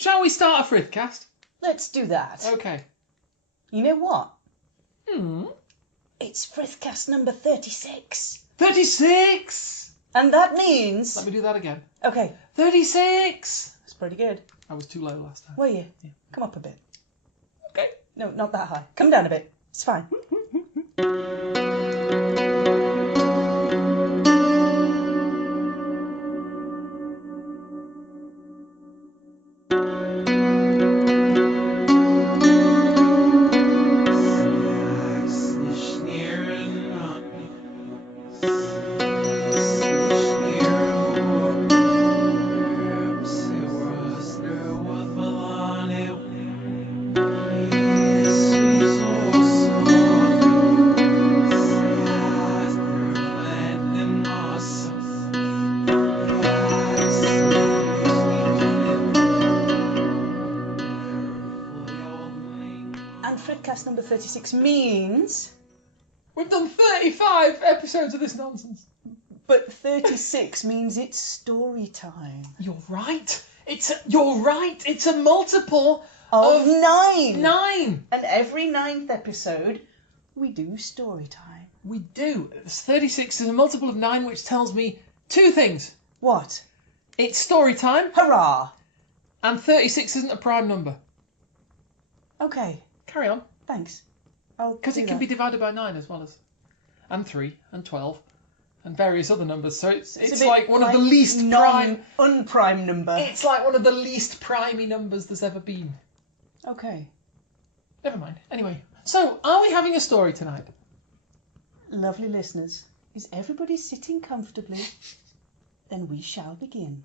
Shall we start a Frithcast? Let's do that. Okay. You know what? Hmm. It's Frithcast number 36. 36! And that means... Let me do that again. Okay. 36! That's pretty good. I was too low last time. Were you? Yeah. Come up a bit. Okay. No, not that high. Come down a bit. It's fine. Number 36 means... We've done 35 episodes of this nonsense. But 36 means it's story time. You're right. You're right. It's a multiple of 9. 9. And every 9th episode, we do story time. We do. 36 is a multiple of 9, which tells me 2 things. What? It's story time. Hurrah! And 36 isn't a prime number. Okay. Carry on. Thanks. Because it can be divided by 9 as well as... And 3 and 12 and various other numbers. So it's like one of the least prime... unprime number. It's like one of the least primey numbers there's ever been. Okay. Never mind. Anyway, so are we having a story tonight? Lovely listeners, is everybody sitting comfortably? Then we shall begin.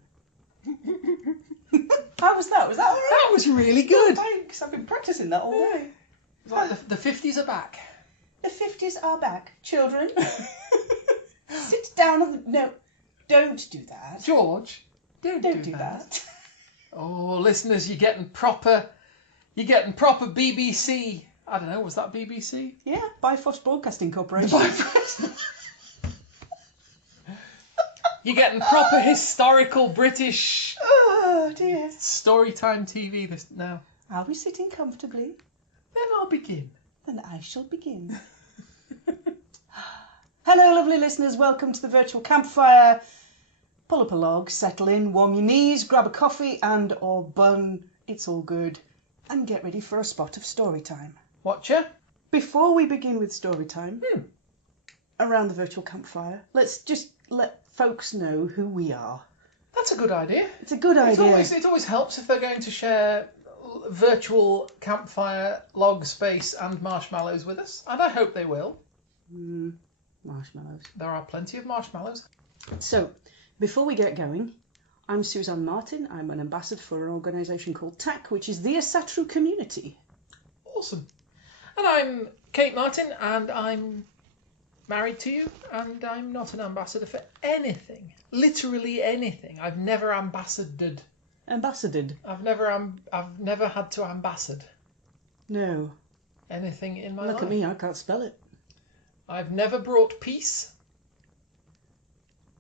How was that? Was that all right? That was really good. Thanks. I've been practicing that all day. Like the 50s are back. The 50s are back. Children, sit down on the... No, don't do that. George, don't do that. Oh, listeners, you're getting proper BBC. I don't know, was that BBC? Yeah, Bifrost Broadcasting Corporation. You're getting proper historical British... Oh, dear. Storytime TV this now. Are we sitting comfortably? Then I'll begin. Then I shall begin. Hello, lovely listeners. Welcome to the virtual campfire. Pull up a log, settle in, warm your knees, grab a coffee and or bun. It's all good. And get ready for a spot of story time. Watcher? Before we begin with story time, around the virtual campfire, let's just let folks know who we are. That's a good idea. It's a good idea. It always helps if they're going to share virtual campfire, log space and marshmallows with us. And I hope they will. Marshmallows. There are plenty of marshmallows. So, before we get going, I'm Suzanne Martin. I'm an ambassador for an organisation called TAC, which is the Asatru community. Awesome. And I'm Kate Martin, and I'm married to you, and I'm not an ambassador for anything. Literally anything. I've never ambassadored. Ambassadored? I've never had to ambassad. No. Anything in my life. Look at me, I can't spell it. I've never brought peace.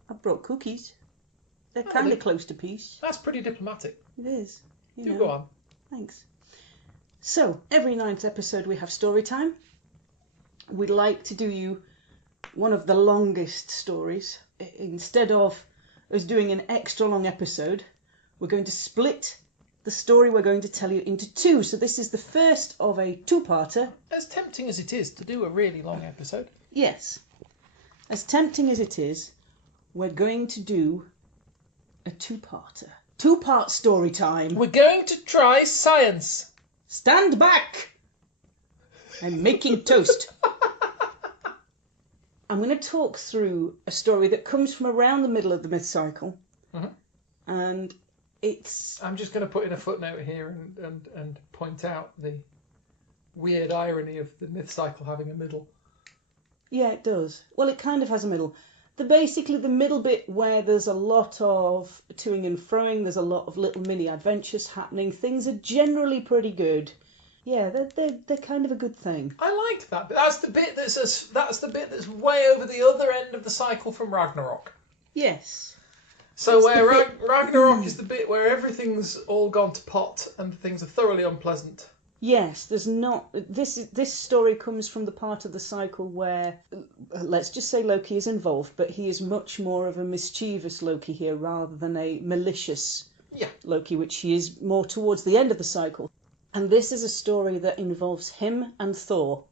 I've brought cookies. They're kind of close to peace. That's pretty diplomatic. It is. Do go on. Thanks. So, every 9th episode we have story time. We'd like to do you one of the longest stories. Instead of us doing an extra long episode, we're going to split the story we're going to tell you into 2. So this is the first of a 2-parter. As tempting as it is to do a really long episode. Yes. As tempting as it is, we're going to do a 2-parter. 2-part story time. We're going to try science. Stand back! I'm making toast. I'm going to talk through a story that comes from around the middle of the myth cycle. Mm-hmm. And it's... I'm just going to put in a footnote here and point out the weird irony of the myth cycle having a middle. Yeah, it does. Well, it kind of has a middle. Basically, the middle bit where there's a lot of toing and froing, there's a lot of little mini adventures happening. Things are generally pretty good. Yeah, they're kind of a good thing. I like that. That's the bit that's way over the other end of the cycle from Ragnarok. Yes. So It's where the bit- Ragnarok is the bit where everything's all gone to pot and things are thoroughly unpleasant. Yes, there's not. This story comes from the part of the cycle where, let's just say Loki is involved, but he is much more of a mischievous Loki here rather than a malicious Loki, which he is more towards the end of the cycle. And this is a story that involves him and Thor.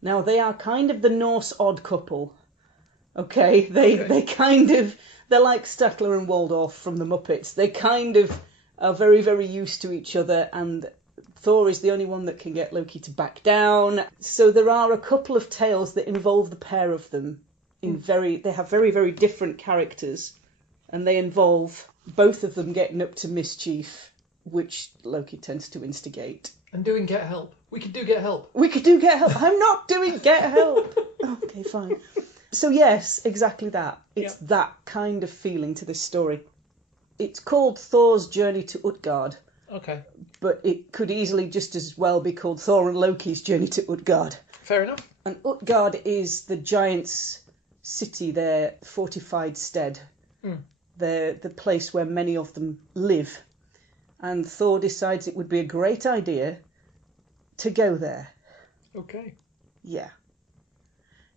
Now they are kind of the Norse odd couple. Okay, they kind of, they're like Statler and Waldorf from the Muppets. They kind of are very, very used to each other, and Thor is the only one that can get Loki to back down. So there are a couple of tales that involve the pair of them. They have very, very different characters, and they involve both of them getting up to mischief, which Loki tends to instigate. And doing Get Help. We could do Get Help. We could do Get Help. I'm not doing Get Help. Okay, fine. So yes, exactly that. It's that kind of feeling to this story. It's called Thor's Journey to Utgard. Okay. But it could easily just as well be called Thor and Loki's Journey to Utgard. Fair enough. And Utgard is the giants' city, their fortified stead. The place where many of them live. And Thor decides it would be a great idea to go there. Okay. Yeah.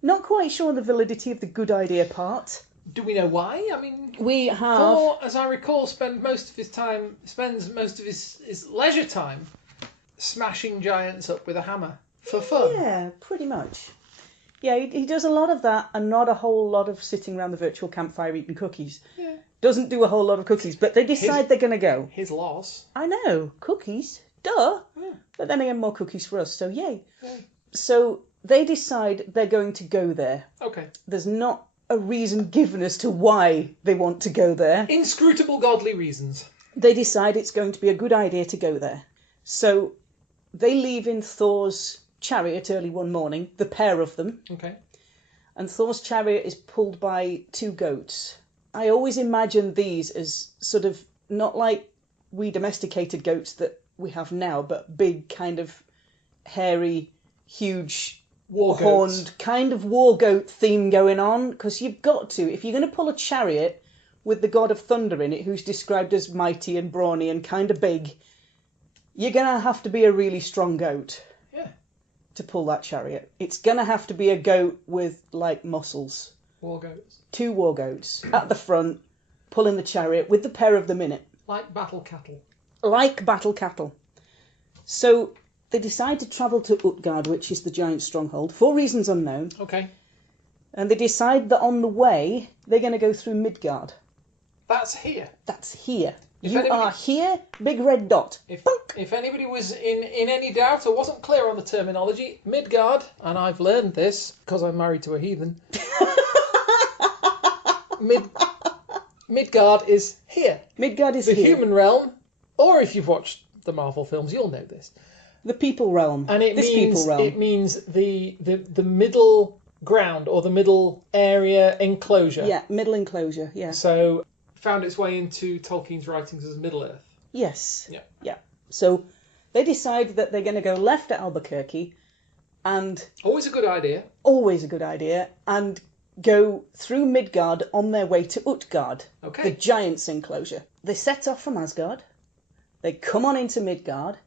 Not quite sure on the validity of the good idea part. Do we know why? I mean, We have... Thor, as I recall, spends most of his leisure time smashing giants up with a hammer for fun. Yeah, pretty much. Yeah, he does a lot of that and not a whole lot of sitting around the virtual campfire eating cookies. Yeah. Doesn't do a whole lot of cookies, but they decide they're going to go. His loss. I know, cookies, duh. Yeah. But then again, more cookies for us, so yay. Yay. So they decide they're going to go there. Okay. There's not a reason given as to why they want to go there. Inscrutable godly reasons. They decide it's going to be a good idea to go there. So they leave in Thor's chariot early one morning, the pair of them. Okay. And Thor's chariot is pulled by two goats. I always imagine these as sort of not like we domesticated goats that we have now, but big kind of hairy, huge, horned kind of war goat theme going on. Because you've got to, if you're going to pull a chariot with the god of thunder in it, who's described as mighty and brawny and kind of big, you're going to have to be a really strong goat. Yeah. To pull that chariot. It's going to have to be a goat with, like, muscles. War goats. Two war goats at the front, pulling the chariot with the pair of them in it. Like battle cattle. Like battle cattle. So they decide to travel to Utgard, which is the giant stronghold, for reasons unknown. Okay. And they decide that on the way, they're going to go through Midgard. That's here. That's here. If You anybody- are here, big red dot. If anybody was in any doubt or wasn't clear on the terminology, Midgard, and I've learned this because I'm married to a heathen, Midgard is here. Midgard is The here. human realm, or if you've watched the Marvel films, you'll know this. The people realm. And it means the middle ground or the middle area enclosure. Yeah, middle enclosure, yeah. So found its way into Tolkien's writings as Middle Earth. Yes. Yeah. Yeah. So they decide that they're going to go left at Albuquerque and... Always a good idea. Always a good idea. And go through Midgard on their way to Utgard, Okay. the giant's enclosure. They set off from Asgard. They come on into Midgard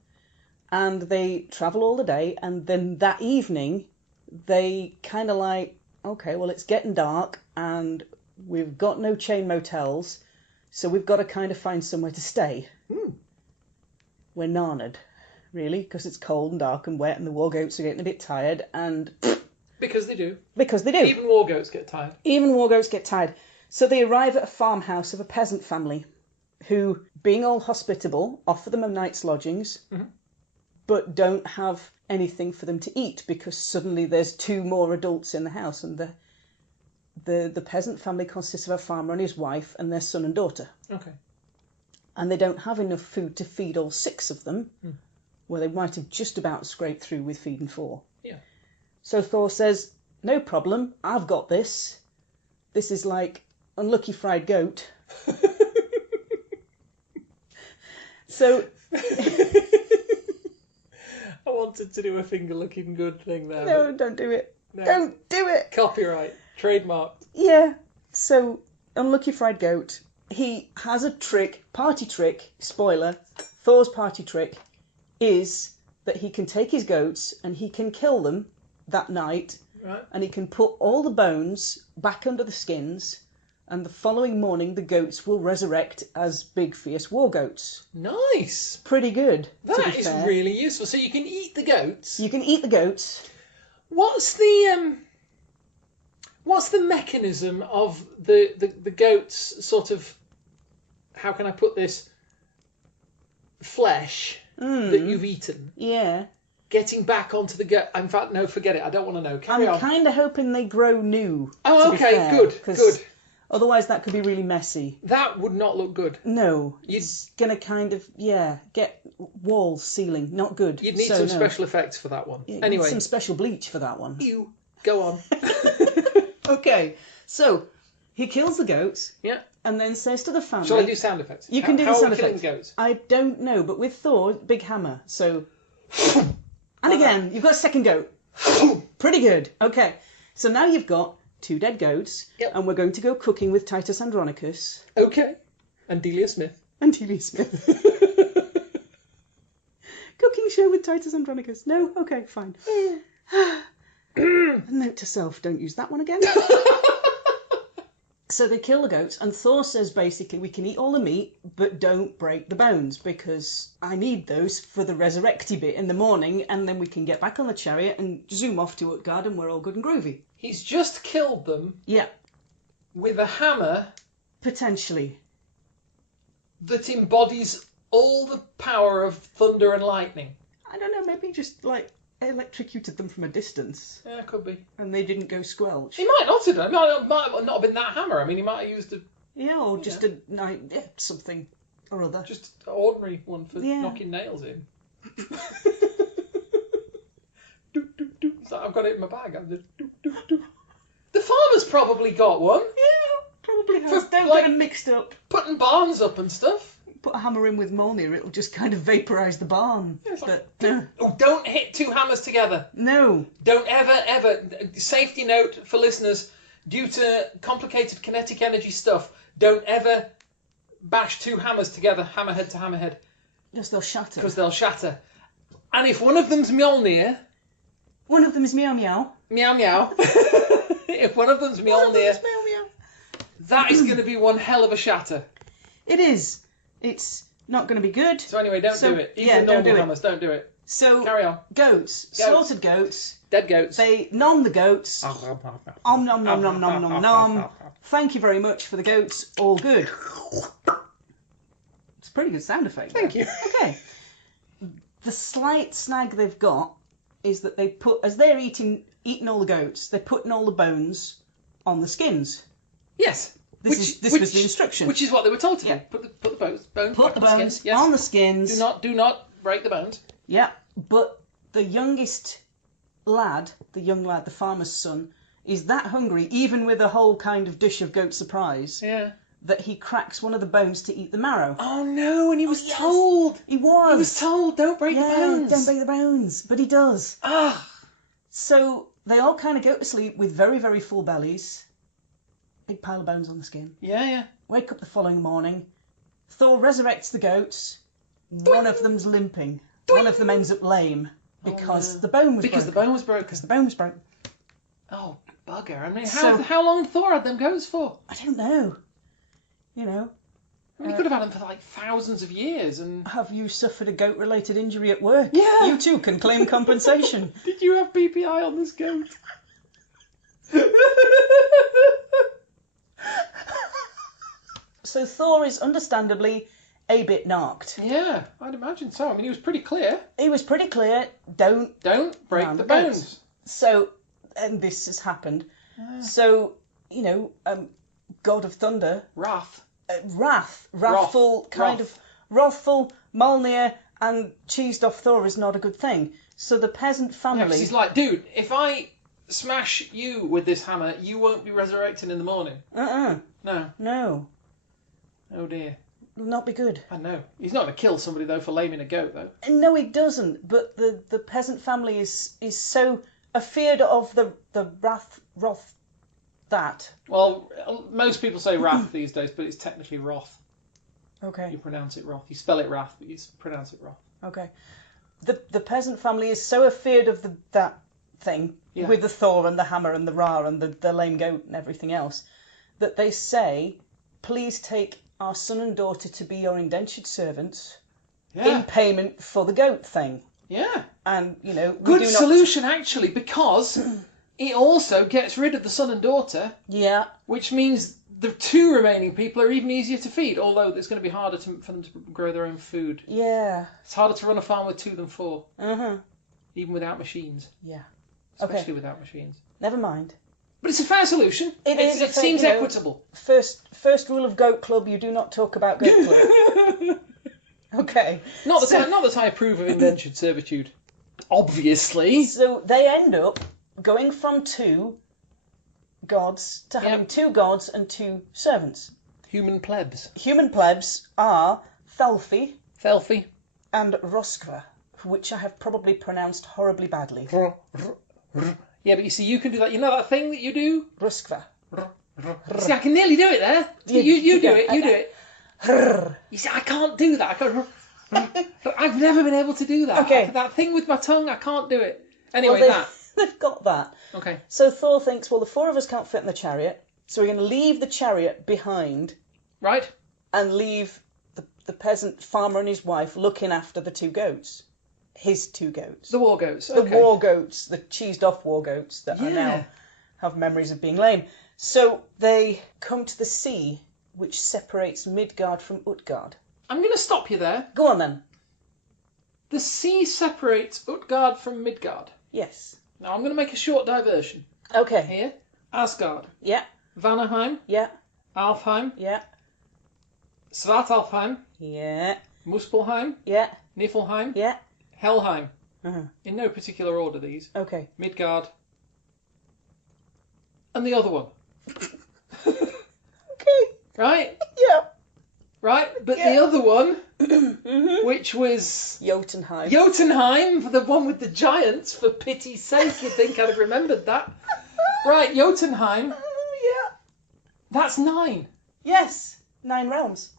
and they travel all the day. And then that evening, they kind of like, okay, well, it's getting dark and we've got no chain motels. So we've got to kind of find somewhere to stay. We're narnered, really, because it's cold and dark and wet and the war goats are getting a bit tired and... Because they do. Because they do. Even war goats get tired. Even war goats get tired. So they arrive at a farmhouse of a peasant family who, being all hospitable, offer them a night's lodgings, but don't have anything for them to eat because suddenly there's two more adults in the house and the peasant family consists of a farmer and his wife and their son and daughter. Okay. And they don't have enough food to feed all six of them, where they might have just about scraped through with feeding four. Yeah. So Thor says, no problem, I've got this. This is like unlucky fried goat. So... I wanted to do a finger-looking good thing there. No, don't do it. No. Don't do it. Copyright. Trademarked. Yeah. So, unlucky fried goat. he has a party trick, spoiler, Thor's party trick is that he can take his goats and he can kill them that night, Right. and he can put all the bones back under the skins, and the following morning the goats will resurrect as big, fierce war goats. Nice. Pretty good. That is really useful. So you can eat the goats. You can eat the goats. What's the mechanism of the goats sort of, how can I put this, flesh that you've eaten? Yeah. Getting back onto the goat. In fact, no, forget it. I don't want to know. Carry on. I'm kind of hoping they grow new. Oh, to be okay, fair, good, 'cause good. Otherwise that could be really messy. That would not look good. No, it's going to kind of, get walls, ceiling, not good. You'd need some special effects for that one. Anyway. Some special bleach for that one. You go on. Okay, so he kills the goats. Yeah. And then says to the family... Shall I do sound effects? You can do the sound effects. How are we killing the goats? I don't know, but with Thor, big hammer, so... And again, you've got a second goat. Pretty good. Okay, so now you've got 2 dead goats, and we're going to go cooking with Titus Andronicus. Okay. And Delia Smith. And Delia Smith. Cooking show with Titus Andronicus. No? Okay, fine. Note to self, don't use that one again. So they kill the goats, and Thor says basically, we can eat all the meat, but don't break the bones, because I need those for the resurrecty bit in the morning, and then we can get back on the chariot and zoom off to Utgard, and we're all good and groovy. He's just killed them. Yeah. With a hammer. Potentially. That embodies all the power of thunder and lightning. I don't know, maybe just, electrocuted them from a distance. Yeah, could be. And they didn't go squelch. He might not have done. It might not have been that hammer. I mean, he might have used or just something or other. Just an ordinary one for knocking nails in. So I've got it in my bag. The farmer's probably got one. Yeah, probably has. Don't get them mixed up. Putting barns up and stuff. Put a hammer in with Mjolnir, it'll just kind of vaporise the barn. Yeah, don't hit 2 hammers together. No. Don't ever, safety note for listeners, due to complicated kinetic energy stuff, don't ever bash 2 hammers together, hammerhead to hammerhead. Because they'll shatter. Because they'll shatter. And if one of them's Mjolnir... One of them is Meow Meow. Meow Meow. If one of them's Mjolnir, that is going to be one hell of a shatter. It is. It's not going to be good. So anyway, don't do it. Even normal hammers, don't do it. So, carry on. Goats. Slaughtered goats. Dead goats. They nom the goats. Nom nom nom nom nom nom nom. Thank you very much for the goats. All good. It's a pretty good sound effect. Thank you. Okay. The slight snag they've got is that they as they're eating all the goats, they're putting all the bones on the skins. Yes. This was the instruction. Which is what they were told to do. Put the bones on the skins. Do not break the bones. Yeah, but the youngest lad, the farmer's son, is that hungry, even with a whole kind of dish of goat surprise, that he cracks one of the bones to eat the marrow. Oh no, and he was told. He was told, don't break the bones. Don't break the bones, but he does. So they all kind of go to sleep with very, very full bellies. Big pile of bones on the skin. Yeah. Wake up the following morning. Thor resurrects the goats. One of them's limping. One of them ends up lame because the bone was broken. Because the bone was broken. Oh, bugger. I mean, how long Thor had them goats for? I don't know. You know. I mean, he could have had them for like thousands of years. And have you suffered a goat-related injury at work? Yeah. You too can claim compensation. Did you have BPI on this goat? So Thor is understandably a bit knocked. Yeah, I'd imagine so. I mean, he was pretty clear. Don't break the bones. So, and this has happened. So, God of Thunder. Wrathful, Mjolnir and cheesed off Thor is not a good thing. So the peasant family... Yeah, 'cause he's like, dude, if I smash you with this hammer, you won't be resurrecting in the morning. No. Oh dear. Not be good. I know. He's not going to kill somebody, though, for laming a goat, though. No, he doesn't. But the peasant family is so afeared of the that. Well, most people say wrath these days, but it's technically wrath. Okay. You pronounce it wrath. You spell it wrath, but you pronounce it wrath. Okay. The peasant family is so afeard of that thing with the Thor and the hammer and the Ra and the lame goat and everything else that they say, please take our son and daughter to be your indentured servants in payment for the goat thing. Yeah. And, you know... Good solution, actually, because it also gets rid of the son and daughter. Yeah. Which means the two remaining people are even easier to feed, although it's going to be harder for them to grow their own food. Yeah. It's harder to run a farm with 2 than 4. Uh-huh. Even without machines. Yeah. Especially without machines. Never mind. But it's a fair solution. It seems equitable. First rule of Goat Club, you do not talk about Goat Club. Okay. Not that I approve of indentured servitude. Obviously. So they end up going from 2 gods to having 2 gods and 2 servants. Human plebs. Human plebs are Thelfi and Roskva, which I have probably pronounced horribly badly. Yeah, but you see, you can do that. You know that thing that you do? Roskva. See, I can nearly do it there. You do it. You do it. You see, I can't do that. I've never been able to do that. Okay. That thing with my tongue, I can't do it. Anyway, they've got that. Okay. So Thor thinks, well, the 4 of us can't fit in the chariot, so we're going to leave the chariot behind. Right. And leave the peasant farmer and his wife looking after the 2 goats. His 2 goats. The war goats. Okay. The war goats, the cheesed off war goats that are now have memories of being lame. So they come to the sea, which separates Midgard from Utgard. I'm going to stop you there. Go on then. The sea separates Utgard from Midgard. Yes. Now I'm going to make a short diversion. Okay. Here. Asgard. Yeah. Vanaheim. Yeah. Alfheim. Yeah. Svartalfheim. Yeah. Muspelheim. Yeah. Niflheim. Yeah. Helheim. Uh-huh. In no particular order, these. Okay. Midgard. And the other one. Okay. Right? Yeah. Right? But the other one, which was... Jotunheim. Jotunheim, the one with the giants, for pity's sake, you'd think I'd have remembered that. Right, Jotunheim. Yeah. That's 9. Yes. 9 realms.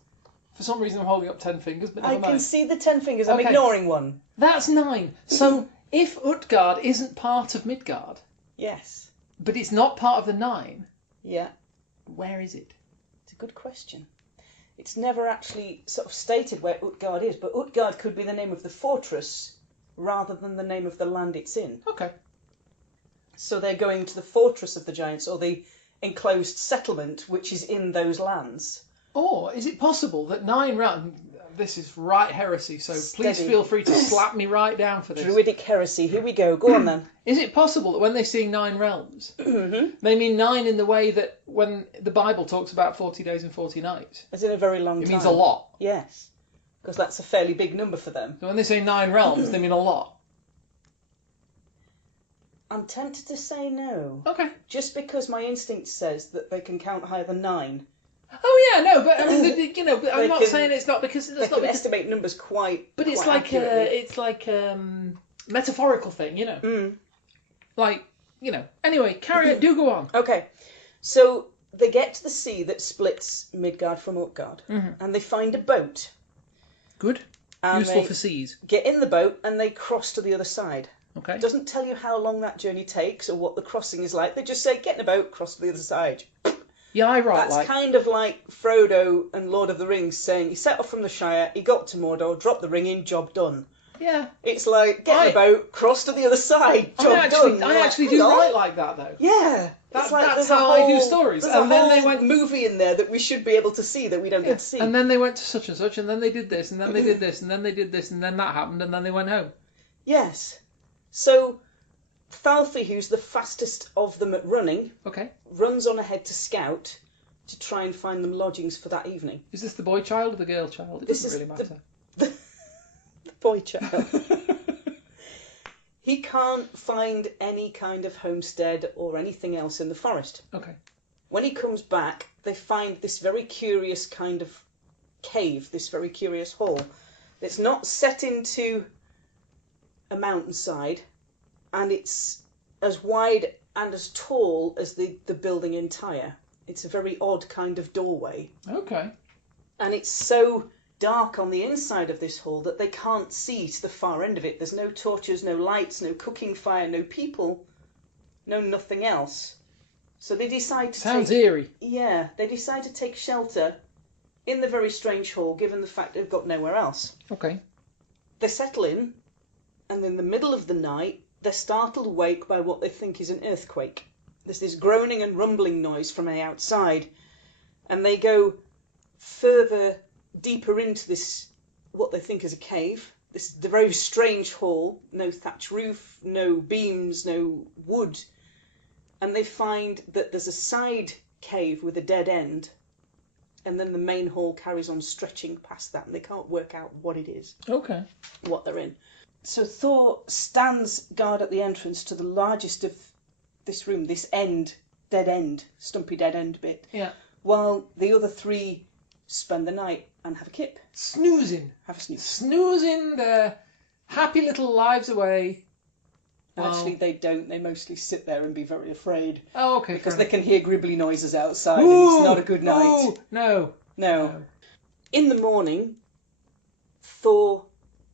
For some reason I'm holding up 10 fingers, but never I mind. can see the 10 fingers. I'm ignoring one. That's 9. So if Utgard isn't part of Midgard, yes, but it's not part of the 9, yeah, where is it? It's a good question. It's never actually sort of stated where Utgard is, but Utgard could be the name of the fortress rather than the name of the land it's in. Okay. So they're going to the fortress of the giants, or the enclosed settlement, which is in those lands. Or is it possible that 9 realms... This is right heresy, so please feel free to slap me right down for this. Druidic heresy. Here we go. Go on then. Is it possible that when they see 9 realms, they mean 9 in the way that when the Bible talks about 40 days and 40 nights? As in a very long time. It means a lot. Yes. Because that's a fairly big number for them. So when they say 9 realms, they mean a lot. I'm tempted to say no. Okay. Just because my instinct says that they can count higher than 9. Oh yeah, no, but I mean, you know, but I'm not saying it's not because they can estimate numbers quite. But it's quite like metaphorical thing, you know. Like, you know. Anyway, carry on. Do go on. Okay, so they get to the sea that splits Midgard from Utgard, and they find a boat. Good. Useful for seas. Get in the boat and they cross to the other side. Okay. It doesn't tell you how long that journey takes or what the crossing is like. They just say, get in a boat, cross to the other side. Yeah, That's kind of like Frodo and Lord of the Rings saying he set off from the Shire, he got to Mordor, dropped the ring in, job done. Yeah. It's like, get in a boat, cross to the other side, job done. I actually do write like that, though. Yeah. That's how I do stories. There's a whole movie in there that we should be able to see that we don't get to see. And then they went to such and such, and then they did this, and then they did this, and then they did this, and then that happened, and then they went home. Yes. So, Thalfi, who's the fastest of them at running, runs on ahead to scout to try and find them lodgings for that evening. Is this the boy child or the girl child? It doesn't really matter. The boy child. He can't find any kind of homestead or anything else in the forest. Okay. When he comes back, they find this very curious kind of cave, this very curious hall. It's not set into a mountainside, and it's as wide and as tall as the building entire. It's a very odd kind of doorway. Okay. And it's so dark on the inside of this hall that they can't see to the far end of it. There's no torches, no lights, no cooking fire, no people, no nothing else. So they decide to Sounds eerie. Yeah, they decide to take shelter in the very strange hall, given the fact they've got nowhere else. Okay. They settle in, and in the middle of the night, they're startled awake by what they think is an earthquake. There's this groaning and rumbling noise from the outside, and they go further, deeper into this, what they think is a cave. This is the very strange hall, no thatch roof, no beams, no wood. And they find that there's a side cave with a dead end, and then the main hall carries on stretching past that, and they can't work out what it is. Okay. What they're in. So Thor stands guard at the entrance to the largest of this room, this dead end, stumpy dead end bit. Yeah. While the other three spend the night and have a kip. Snoozing. Have a snooze. Snoozing their happy little lives away. Actually, they don't. They mostly sit there and be very afraid. Oh, okay. Because they can hear gribbly noises outside, ooh, and it's not a good night. Ooh, no. In the morning, Thor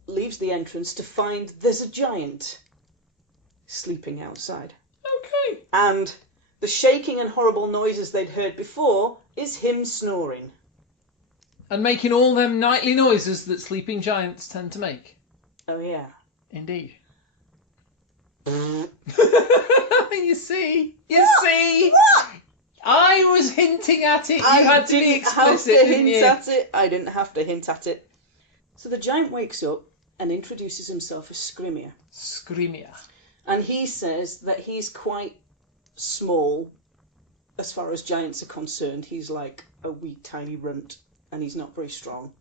leaves the entrance to find there's a giant sleeping outside. Okay. And the shaking and horrible noises they'd heard before is him snoring. And making all them nightly noises that sleeping giants tend to make. Oh, yeah. Indeed. You see? I was hinting at it. You had to be explicit, didn't you? I didn't have to hint at it. So the giant wakes up and introduces himself as Skrymir. Skrymir. And he says that he's quite small as far as giants are concerned. He's like a wee tiny runt, and he's not very strong.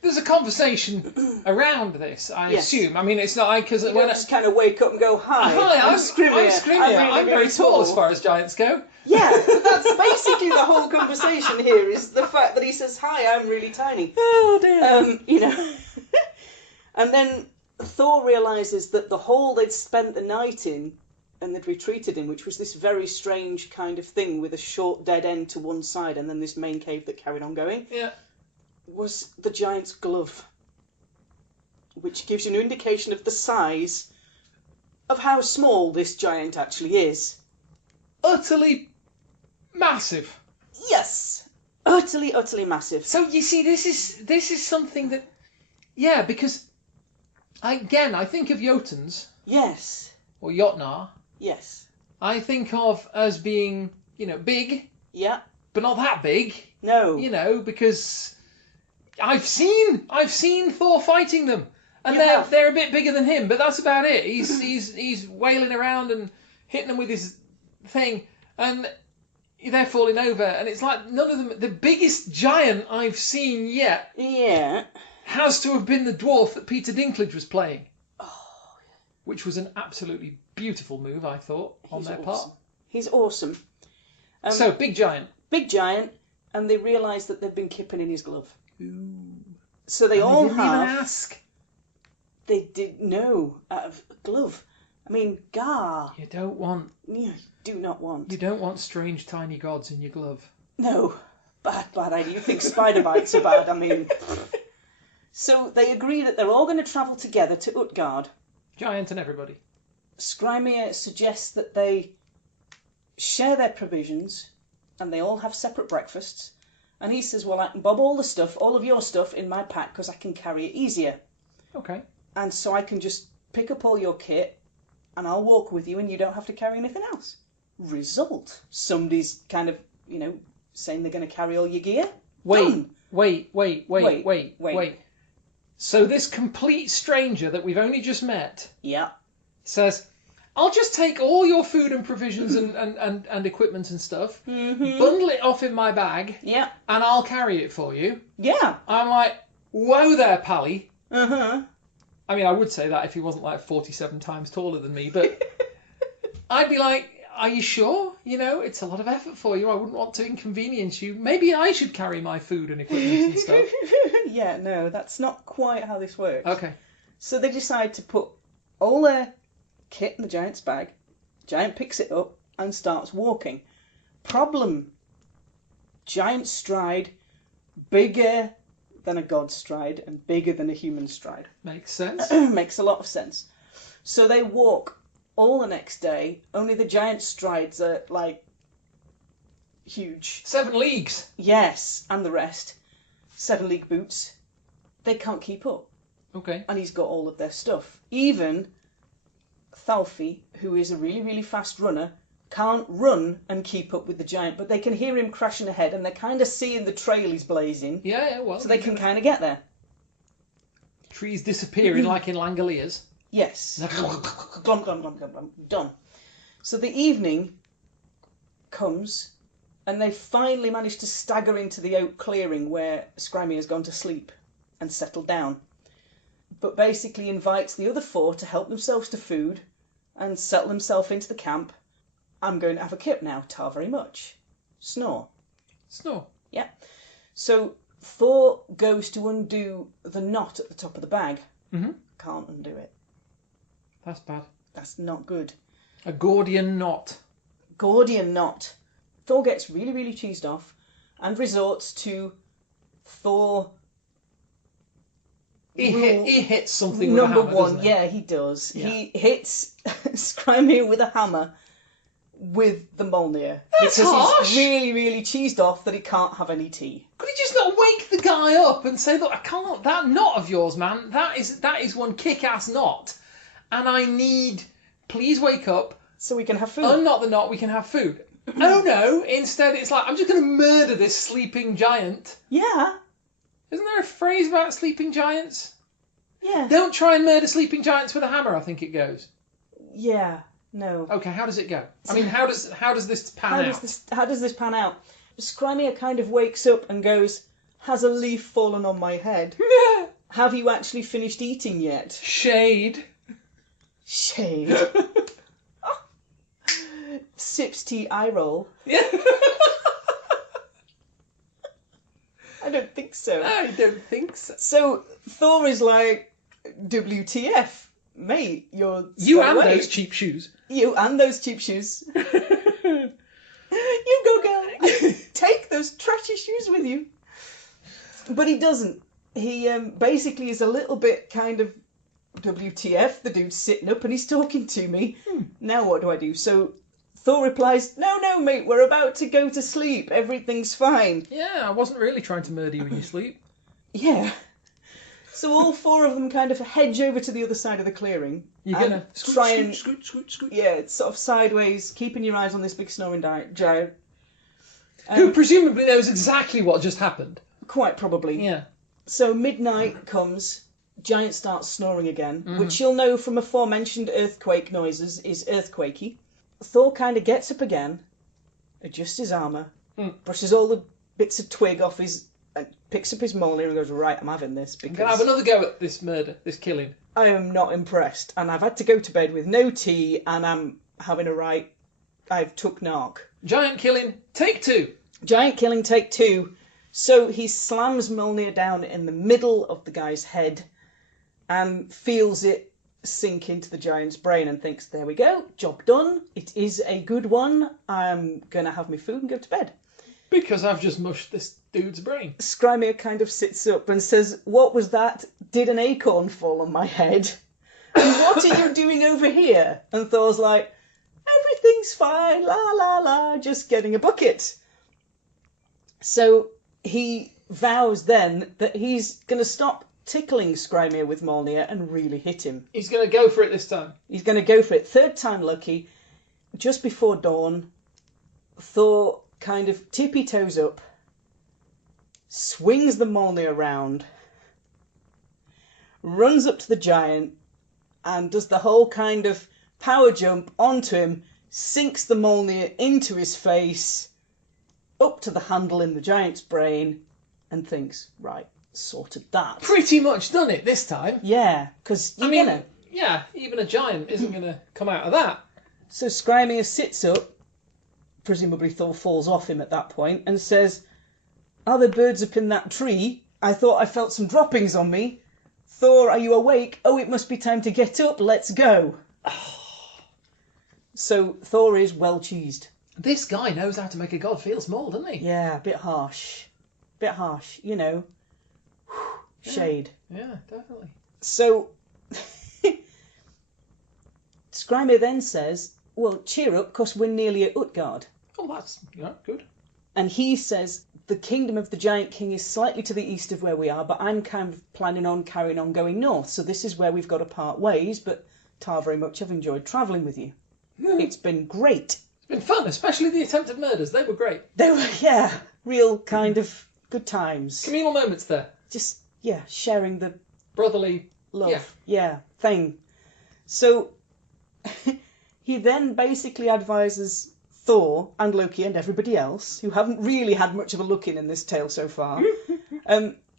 There's a conversation around this, I assume. I mean, it's not because when I just kind of wake up and go, "Hi, I'm Skrymir. I'm very tall as far as giants go." Yeah, but that's basically the whole conversation here. Is the fact that he says, "Hi, I'm really tiny." Oh dear. And then Thor realizes that the hole they'd spent the night in and they'd retreated in, which was this very strange kind of thing with a short dead end to one side, and then this main cave that carried on going. Yeah. Was the giant's glove, which gives you an indication of the size of how small this giant actually is. Utterly massive. Yes, utterly massive. So you see, this is something that, yeah, because I think of Jotuns. Yes. Or Jotnar. Yes. I think of as being, big. Yeah. But not that big. No. Because I've seen Thor fighting them, and they're a bit bigger than him, but that's about it. He's wailing around and hitting them with his thing, and they're falling over. And it's like none of them. The biggest giant I've seen yet, has to have been the dwarf that Peter Dinklage was playing. Oh, which was an absolutely beautiful move, I thought, on their part. He's awesome. So big giant, and they realise that they've been kipping in his glove. Ooh. So they all didn't have. Even ask. They did out of a glove. I mean, Gar. You don't want. You do not want. You don't want strange tiny gods in your glove. No, bad idea. You think spider bites are bad? I mean. So they agree that they're all going to travel together to Utgard. Giant and everybody. Skrymir suggests that they share their provisions, and they all have separate breakfasts. And he says, well, I can bob all of your stuff in my pack because I can carry it easier. Okay. And so I can just pick up all your kit and I'll walk with you and you don't have to carry anything else. Result. Somebody's kind of, saying they're going to carry all your gear. Wait. So this complete stranger that we've only just met says, I'll just take all your food and provisions and equipment and stuff, bundle it off in my bag, and I'll carry it for you. Yeah. I'm like, whoa there, Pally. Uh-huh. I mean, I would say that if he wasn't like 47 times taller than me, but I'd be like, are you sure? It's a lot of effort for you. I wouldn't want to inconvenience you. Maybe I should carry my food and equipment and stuff. Yeah, no, that's not quite how this works. Okay. So they decide to put all their kit in the giant's bag. Giant picks it up, and starts walking. Problem: giant stride, bigger than a god's stride and bigger than a human stride. Makes sense. Makes a lot of sense. So they walk all the next day, only the giant strides are like huge. 7 leagues. Yes, and the rest. 7 league boots. They can't keep up. Okay. And he's got all of their stuff. Even Thalfi, who is a really, really fast runner, can't run and keep up with the giant, but they can hear him crashing ahead and they're kind of seeing the trail he's blazing. Yeah, well. So they can kind of get there. Trees disappearing like in Langoliers. Yes. Glum, glum, glum, glum, glum. Done. So the evening comes and they finally manage to stagger into the oak clearing where Scrimmy has gone to sleep and settled down. But basically invites the other 4 to help themselves to food and settle themselves into the camp. I'm going to have a kip now, ta very much. Snore. Snore. Yeah. So Thor goes to undo the knot at the top of the bag. Mm-hmm. Can't undo it. That's bad. That's not good. A Gordian knot. Gordian knot. Thor gets really, really cheesed off and resorts to Thor. He hits something Number with a hammer, one, doesn't he? yeah, he does. Yeah. He hits Scrimmy with a hammer with the Mjolnir. That's because harsh. he's really, really cheesed off that he can't have any tea. Could he just not wake the guy up and say, look, I can't, that knot of yours, man, that is one kick-ass knot, and I need, please wake up, So we can have food. unknot the knot, we can have food. Oh no, instead it's like, I'm just going to murder this sleeping giant. Yeah. Isn't there a phrase about sleeping giants? Yeah. Don't try and murder sleeping giants with a hammer, I think it goes. Yeah. No. Okay, how does it go? I mean, how does this pan out? How does this pan out? Scrimmy kind of wakes up and goes, has a leaf fallen on my head? Have you actually finished eating yet? Shade. Shade. Sips tea eye roll. Yeah. I don't think so. I don't think so. So Thor is like, WTF, mate, You and those cheap shoes. You and those cheap shoes. You go, girl. Take those trashy shoes with you. But he doesn't. He basically is a little bit kind of, WTF, the dude's sitting up and he's talking to me. Now what do I do? So Thor replies, no, mate, we're about to go to sleep. Everything's fine. Yeah, I wasn't really trying to murder you in your sleep. Yeah. So all 4 of them kind of hedge over to the other side of the clearing. You're going to scoot. Yeah, it's sort of sideways, keeping your eyes on this big snoring giant. Who presumably knows exactly what just happened. Quite probably. Yeah. So midnight comes, giant starts snoring again, which you'll know from aforementioned earthquake noises is earthquakey. Thor kind of gets up again, adjusts his armour, brushes all the bits of twig off his, picks up his Mjolnir and goes, right, I'm having this. I'm going to have another go at this murder, this killing. I am not impressed, and I've had to go to bed with no tea, and I'm having I've took narc. Giant killing, take 2. Giant killing, take 2. So he slams Mjolnir down in the middle of the guy's head and feels it sink into the giant's brain and thinks, there we go, job done. It is a good one. I'm going to have my food and go to bed. Because I've just mushed this dude's brain. Scrimmy kind of sits up and says, what was that? Did an acorn fall on my head? And what are you doing over here? And Thor's like, everything's fine, la la la, just getting a bucket. So he vows then that he's going to stop tickling Scrimmy with Mjolnir and really hit him. He's going to go for it this time. He's going to go for it. 3rd time lucky. Just before dawn, Thor kind of tippy toes up, swings the Mjolnir around, runs up to the giant, and does the whole kind of power jump onto him, sinks the Mjolnir into his face, up to the handle in the giant's brain, and thinks, right, sorted that. Pretty much done it this time. Yeah, because yeah, even a giant isn't going to come out of that. So Scrimmy sits up, presumably Thor falls off him at that point, and says, are there birds up in that tree? I thought I felt some droppings on me. Thor, are you awake? Oh, it must be time to get up. Let's go. So Thor is well cheesed. This guy knows how to make a god feel small, doesn't he? Yeah, a bit harsh. Bit harsh, you know. Shade. Yeah, definitely. So Skrymir then says, well, cheer up, because we're nearly at Utgard. Oh, that's good. And he says, the kingdom of the Giant King is slightly to the east of where we are, but I'm kind of planning on carrying on going north. So this is where we've got to part ways, but Tar, very much I've enjoyed travelling with you. It's been great. It's been fun, especially the attempted murders. They were great. They were, yeah, real kind of good times. Communal moments there. Just, yeah, sharing the brotherly love. Yeah, thing. So he then basically advises Thor and Loki and everybody else, who haven't really had much of a look in this tale so far,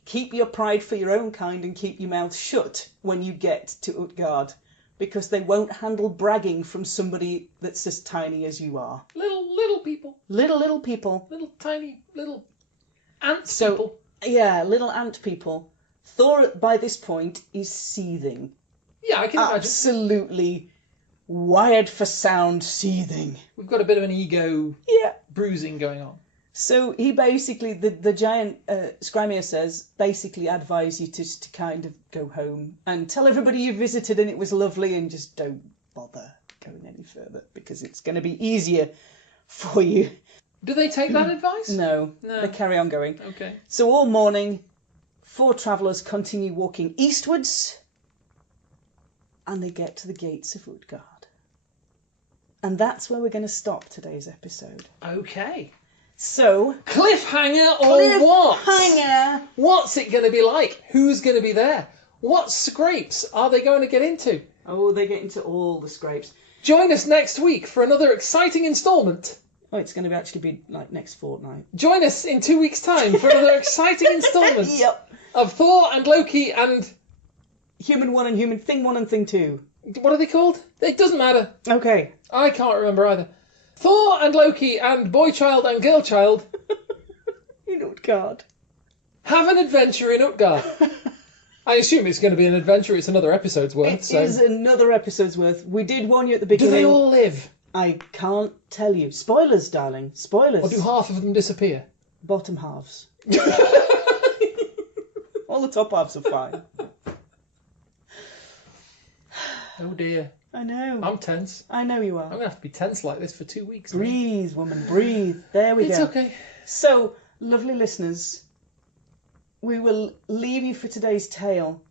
keep your pride for your own kind and keep your mouth shut when you get to Utgard, because they won't handle bragging from somebody that's as tiny as you are. Little people. Little people. Little tiny, little ant people. Yeah, little ant people. Thor, by this point, is seething. Yeah, I can imagine. Absolutely wired for sound seething. We've got a bit of an ego bruising going on. So he basically, the giant Skrymir says, basically advise you to kind of go home and tell everybody you visited and it was lovely and just don't bother going any further because it's going to be easier for you. Do they take that advice? No, they carry on going. Okay. So all morning, 4 travellers continue walking eastwards and they get to the gates of Utgard. And that's where we're going to stop today's episode. Okay. So... Cliffhanger or what? Cliffhanger! What's it going to be like? Who's going to be there? What scrapes are they going to get into? Oh, they get into all the scrapes. Join us next week for another exciting instalment. Oh, it's going to actually be like next fortnight. Join us in 2 weeks' time for another exciting instalment of Thor and Loki and... Human 1 and Human Thing 1 and Thing 2. What are they called? It doesn't matter. Okay. I can't remember either. Thor and Loki and Boy Child and Girl Child in Utgard. Have an adventure in Utgard. I assume it's going to be an adventure. It's another episode's worth. It is another episode's worth. We did warn you at the beginning. Do they all live? I can't tell you. Spoilers, darling. Spoilers. Or do half of them disappear? Bottom halves. All the top halves are fine. Oh dear. I know. I'm tense. I know you are. I'm going to have to be tense like this for 2 weeks. Breathe, woman, breathe. There we go. It's okay. So, lovely listeners, we will leave you for today's tale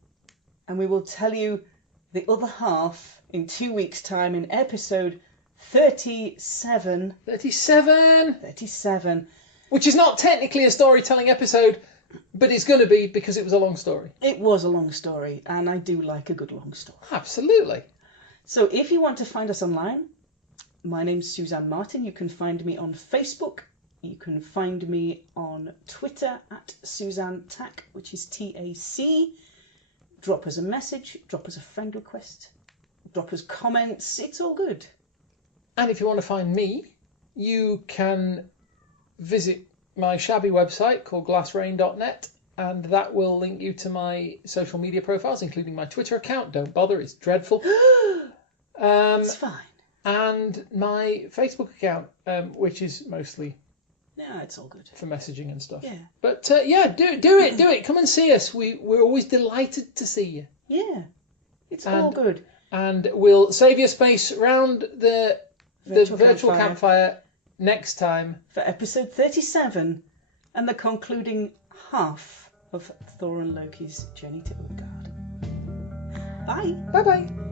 and we will tell you the other half in 2 weeks' time in episode 37. 37! 37. Which is not technically a storytelling episode, but it's going to be because it was a long story. It was a long story, and I do like a good long story. Absolutely. So if you want to find us online, my name's Suzanne Martin. You can find me on Facebook. You can find me on Twitter at Suzanne Tack, which is TAC. Drop us a message, drop us a friend request, drop us comments. It's all good. And if you want to find me, you can visit my shabby website called glassrain.net, and that will link you to my social media profiles, including my Twitter account. Don't bother, it's dreadful. It's fine. And my Facebook account, which is mostly it's all good for messaging and stuff. Yeah. But do it. Come and see us. We're always delighted to see you. Yeah, it's all good. And we'll save you space round the virtual campfire next time for episode 37 and the concluding half of Thor and Loki's journey to Utgard. Bye. Bye.